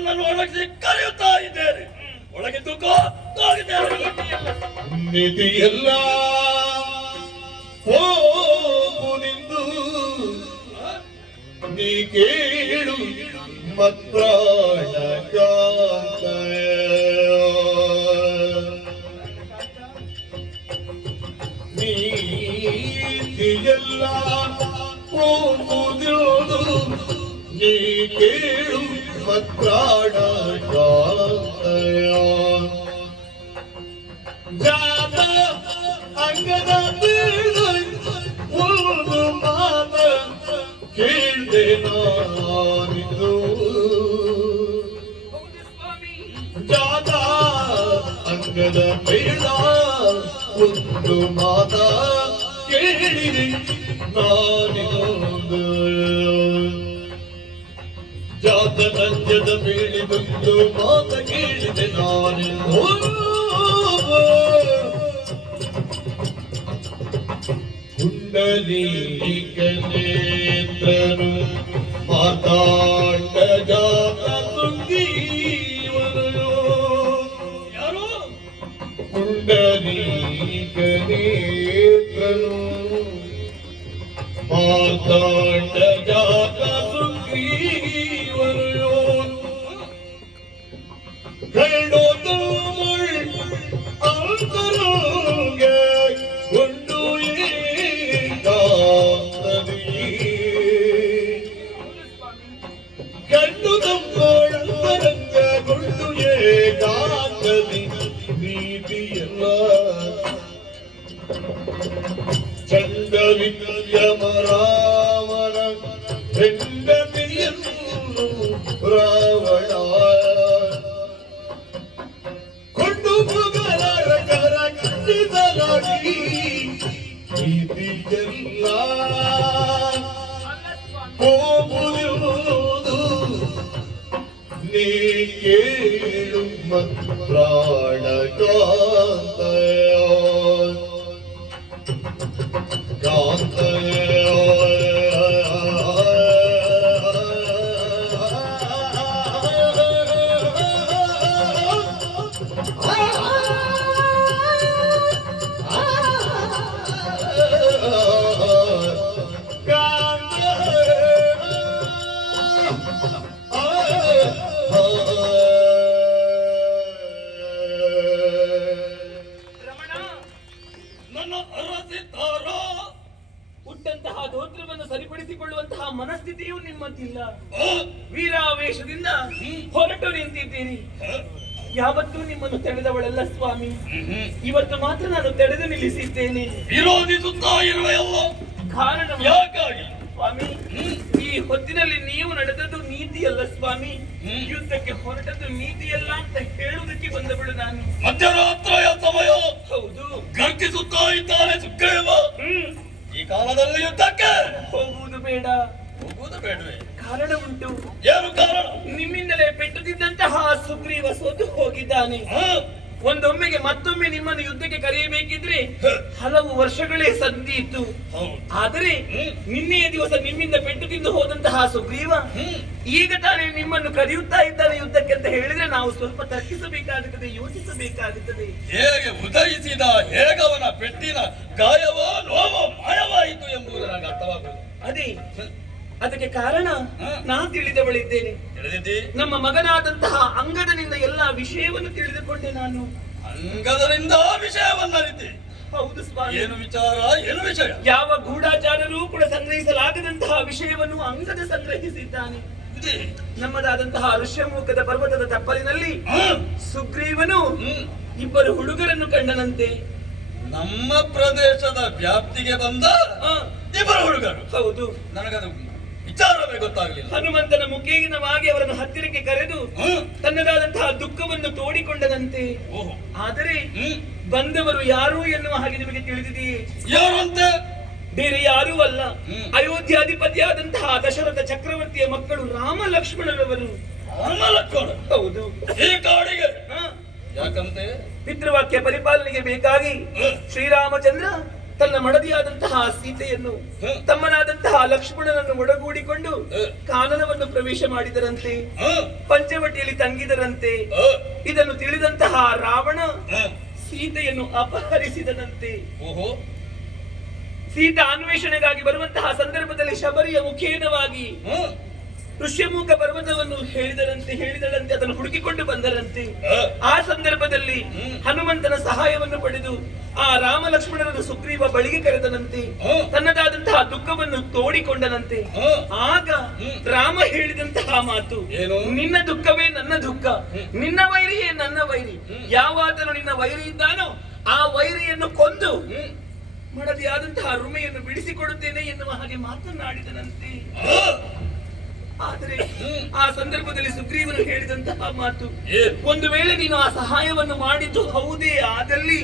ನನ್ನನ್ನು ಒಳಗಿಸಿ ಕರೆಯುತ್ತಾ ಇದ್ದೇನೆ. ಒಳಗೆ ತೂಕೋ ನಿಧಿಯೆಲ್ಲ ಹೋಗುನಿಂದು ನೀ ಕೇಳು ಮತ್ರಾಣ ನೀತಿಯೆಲ್ಲ ಹೋಗುವುದು ನೀ ಕೇಳು ಮತ್ರಾಣ ಜಾತ ಅಂಗದ ಒಂದು ಮಾತ ಕೇಳಿದೆ ನಾನಿದು ಜಾತ ಅಂಗದ ಬೇಡ ಒಂದು ಮಾತ ಕೇಳಿದೆ ನಾನಿದು ಜಾತ ನಂಜದ ಬೇಳಿದೊಂದು ಮಾತ ಕೇಳಿದೆ ನಾನಿದು ಕುಂಡಲೀಕನೇತ್ರನು ಮಾತಾಂಡ ಜಾತ ಸುಗ್ರೀವನು ಯಾರು? ಕುಂಡಲೀಕನೇತ್ರನು ಮಾತಾಂಡ ಜಾತ ಸುಗ್ರೀವನು ಕೈಡೋದು ಅಂತರಂಗೆ ಚಂಡ ವಿದ್ಯಮರಾಮನ ಹೆಂಡತಿಯನ್ನು ರಾವಣ ಕೊಂಡು ಮೃಗರ ಕರ ಕಟ್ಟಿಸಲಾಗಿ ನೀತಿಯೆಲ್ಲ ಹೋಗುವುದು ನೀ ಕೇಳು ಮತ್ರಾಣ ಸರಿಪಡಿಸಿಕೊಳ್ಳುವಂತಹ ಮನಸ್ಥಿತಿಯೂ ನಿಮ್ಮದಿಲ್ಲ. ವೀರಾವೇಶದಿಂದ ಹೊರಟು ನಿಂತಿದ್ದೀರಿ. ಯಾವತ್ತೂ ನಿಮ್ಮನ್ನು ತಡೆದವಳಲ್ಲ ಸ್ವಾಮಿ. ಇವತ್ತು ಮಾತ್ರ ನಾನು ತಡೆದು ನಿಲ್ಲಿಸಿದ್ದೇನೆ. ವಿರೋಧಿಸುತ್ತಾ ಇರುವೆಯಲ್ಲ, ಕಾರಣ ಯಾಕಾಗಿ ಸ್ವಾಮಿ? ಈ ಹೊತ್ತಿನಲ್ಲಿ ನೀವು ನಡೆದದ್ದು ನೀತಿಯಲ್ಲ ಸ್ವಾಮಿ. ಯುದ್ಧಕ್ಕೆ ಹೊರಟದ್ದು ನೀತಿಯಲ್ಲ ಅಂತ ಹೇಳುವುದಕ್ಕೆ ಬಂದವಳು ನಾನು. ಮಧ್ಯರಾತ್ರಿಯ ಸಮಯ. ಹೌದು, ಗರ್ಜಿಸುತ್ತಾ ಇದ್ದಾನೆ ಸುಗ್ರೀವ. ಈ ಕಾಲದಲ್ಲಿ ಯುದ್ಧಕ್ಕೆ ಹೋಗುವುದು ಬೇಡ. ಹೋಗುವುದು ಬೇಡವೇ? ಕಾರಣ ಉಂಟು. ಏನು ಕಾರಣ? ನಿಮ್ಮಿಂದಲೇ ಪೆಟ್ಟು ತಿಂದಂತಹ ಸುಗ್ರೀವ ಸೋತು ಹೋಗಿದ್ದಾನೆ. ಒಂದೊಮ್ಮೆಗೆ ಮತ್ತೊಮ್ಮೆ ನಿಮ್ಮನ್ನು ಯುದ್ಧಕ್ಕೆ ಕರೆಯಬೇಕಿದ್ರೆ ಹಲವು ವರ್ಷಗಳೇ ಸಂದಿತ್ತು. ಆದರೆ ನಿನ್ನೆಯ ದಿವಸ ನಿಮ್ಮಿಂದ ಪೆಟ್ಟು ತಿಂದು ಹೋದಂತಹ ಸುಗ್ರೀವ ಈಗ ತಾನೇ ನಿಮ್ಮನ್ನು ಕರೆಯುತ್ತಾ ಇದ್ದಾನೆ ಯುದ್ಧಕ್ಕೆ ಅಂತ ಹೇಳಿದ್ರೆ ನಾವು ಸ್ವಲ್ಪ ತರ್ಕಿಸಬೇಕಾಗುತ್ತದೆ, ಯೋಚಿಸಬೇಕಾಗುತ್ತದೆ. ಹೇಗೆ ಉದಯಿಸಿದ ಹೇಗವನ ಪೆಟ್ಟಿನ ಗಾಯವೋ ನೋವೋ ಮಾಯವಾಯಿತು ಎಂಬುದು ನನಗೆ ಅರ್ಥವಾಗುವುದು. ಅದೇ ಅದಕ್ಕೆ ಕಾರಣ ನಾ ತಿಳಿದವಳಿದ್ದೇನೆ. ನಮ್ಮ ಮಗನಾದಂತಹ ಅಂಗದನಿಂದ ಎಲ್ಲಾ ವಿಷಯವನ್ನು ತಿಳಿದುಕೊಂಡೆ ನಾನು. ಅಂಗದನಿಂದ ವಿಷಯವನ್ನರಿತೆ? ಹೌದು ಸ್ವಾಮಿ. ಏನು ವಿಚಾರ, ಏನು ವಿಷಯ? ಯಾವ ಗೂಢಾಚಾರರೂ ಕೂಡ ಸಂಗ್ರಹಿಸಲಾಗದಂತಹ ವಿಷಯವನ್ನು ಅಂಗದ ಸಂಗ್ರಹಿಸಿದ್ದಾನೆ. ನಮ್ಮದಾದಂತಹ ಋಷ್ಯಮುಖದ ಪರ್ವತದ ತಪ್ಪಲಿನಲ್ಲಿ ಸುಗ್ರೀವನು ಇಬ್ಬರು ಹುಡುಗರನ್ನು ಕಂಡನಂತೆ. ನಮ್ಮ ಪ್ರದೇಶದ ವ್ಯಾಪ್ತಿಗೆ ಬಂದ ಇಬ್ಬರು ಹುಡುಗರು? ಹೌದು. ನನಗದು ವಿಚಾರವೇ ಗೊತ್ತಾಗಲಿಲ್ಲ. ಹನುಮಂತನ ಮುಖೇನವಾಗಿ ಅವರನ್ನು ಹತ್ತಿರಕ್ಕೆ ಕರೆದು ತನ್ನದಾದಂತಹ ದುಃಖವನ್ನು ತೋಡಿಕೊಂಡನಂತೆ. ಆದರೆ ಬಂದವರು ಯಾರು ಎನ್ನುವ ಹಾಗೆ ನಿಮಗೆ ತಿಳಿದಿದೆಯೇ? ಯಾರು ಅಂತ? ಬೇರೆ ಯಾರೂ ಅಲ್ಲ, ಅಯೋಧ್ಯಾಧಿಪತಿಯಾದಂತಹ ದಶರಥ ಚಕ್ರವರ್ತಿಯ ಮಕ್ಕಳು ರಾಮ ಲಕ್ಷ್ಮಣರವರು. ರಾಮ ಲಕ್ಷ್ಮಣ? ಹೌದು. ಈ ಕಾಡಿಗೆ ಯಾಕಂತೆ? ಪಿತೃವಾಕ್ಯ ಪರಿಪಾಲನೆಗೆ ಬೇಕಾಗಿ ಶ್ರೀರಾಮಚಂದ್ರ ತನ್ನ ಮಡದಿಯಾದಂತಹ ಸೀತೆಯನ್ನು ಹ. ತಮ್ಮನಾದಂತಹ ಲಕ್ಷ್ಮಣನನ್ನು ಒಡಗೂಡಿಕೊಂಡು ಹ. ಕಾನನವನ್ನು ಪ್ರವೇಶ ಮಾಡಿದರಂತೆ, ಹ, ಪಂಚವಟಿಯಲ್ಲಿ ತಂಗಿದರಂತೆ. ಹ, ಇದನ್ನು ತಿಳಿದಂತಹ ರಾವಣ ಹ. ಸೀತೆಯನ್ನು ಅಪಹರಿಸಿದನಂತೆ. ಓಹೋ. ಸೀತಾ ಅನ್ವೇಷಣೆಗಾಗಿ ಬರುವಂತಹ ಸಂದರ್ಭದಲ್ಲಿ ಶಬರಿಯ ಮುಖೇನವಾಗಿ ಹ, ಋಷ್ಯಮುಖ ಪರ್ವತವನ್ನು ಹೇಳಿದಳಂತೆ ಅದನ್ನು ಹುಡುಕಿಕೊಂಡು ಬಂದರಂತೆ. ಹ. ಆ ಸಂದರ್ಭದಲ್ಲಿ ಹನುಮಂತನ ಸಹಾಯವನ್ನು ಪಡೆದು ಆ ರಾಮ ಲಕ್ಷ್ಮಣರನ್ನು ಸುಗ್ರೀವ ಬಳಿಗೆ ಕರೆದನಂತೆ. ತನ್ನದಾದಂತಹ ದುಃಖವನ್ನು ತೋಡಿಕೊಂಡನಂತೆ. ಆಗ ರಾಮ ಹೇಳಿದಂತಹ ಮಾತು ಏನು? ನಿನ್ನ ದುಃಖವೇ ನನ್ನ ದುಃಖ, ನಿನ್ನ ವೈರಿಯೇ ನನ್ನ ವೈರಿ. ಯಾವಾತನು ನಿನ್ನ ವೈರಿ ಇದ್ದಾನೋ ಆ ವೈರಿಯನ್ನು ಕೊಂದು ಮಡದಿಯಾದಂತಹ ರುಮೆಯನ್ನು ಬಿಡಿಸಿಕೊಡುತ್ತೇನೆ ಎನ್ನುವ ಹಾಗೆ ಮಾತನಾಡಿದನಂತೆ. ಆದರೆ ಆ ಸಂದರ್ಭದಲ್ಲಿ ಸುಗ್ರೀವನು ಹೇಳಿದಂತಹ ಮಾತು, ಒಂದು ವೇಳೆ ನೀನು ಆ ಸಹಾಯವನ್ನು ಮಾಡಿದ್ದು ಹೌದೇ ಆದಲ್ಲಿ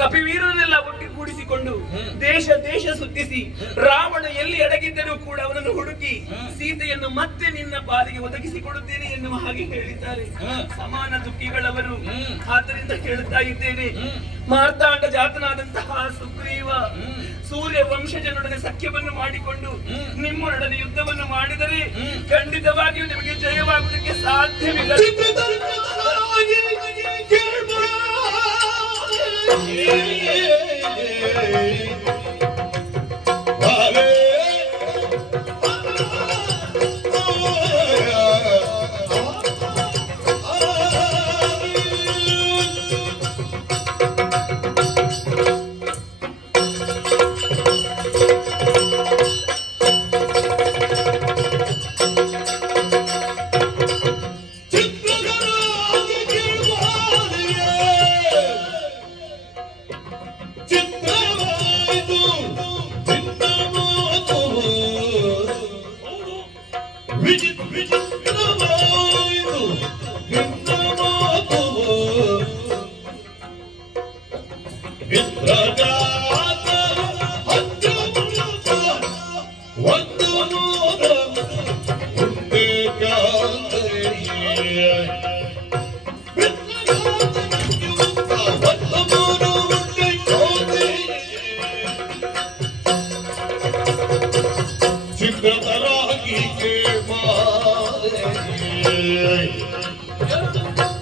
ಕಪಿವೀರನೆಲ್ಲ ಒಟ್ಟುಗೂಡಿಸಿಕೊಂಡು ದೇಶ ದೇಶ ಸುತ್ತಿಸಿ ರಾವಣ ಎಲ್ಲಿ ಅಡಗಿದ್ದರೂ ಕೂಡ ಅವನನ್ನು ಹುಡುಕಿ ಸೀತೆಯನ್ನು ಮತ್ತೆ ನಿನ್ನ ಪಾಲಿಗೆ ಒದಗಿಸಿಕೊಡುತ್ತೇನೆ ಎನ್ನುವ ಹಾಗೆ ಹೇಳಿದ್ದಾರೆ. ಸಮಾನ ದುಃಖಿಗಳವರು. ಆದ್ದರಿಂದ ಹೇಳುತ್ತಾ ಇದ್ದೇನೆ, ಮಾರ್ತಾಂಡ ಜಾತನಾದಂತಹ ಸುಗ್ರೀವ ಸೂರ್ಯ ವಂಶಜನೊಡನೆ ಸಖ್ಯವನ್ನು ಮಾಡಿಕೊಂಡು ನಿಮ್ಮೊಡನೆ ಯುದ್ಧವನ್ನು ಮಾಡಿದರೆ ಖಂಡಿತವಾಗಿಯೂ ನಿಮಗೆ ಜಯವಾಗುವುದಕ್ಕೆ ಸಾಧ್ಯವಿಲ್ಲ.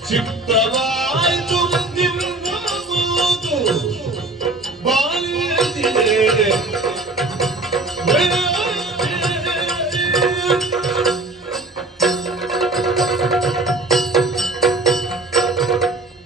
ಚಿತ್ತವ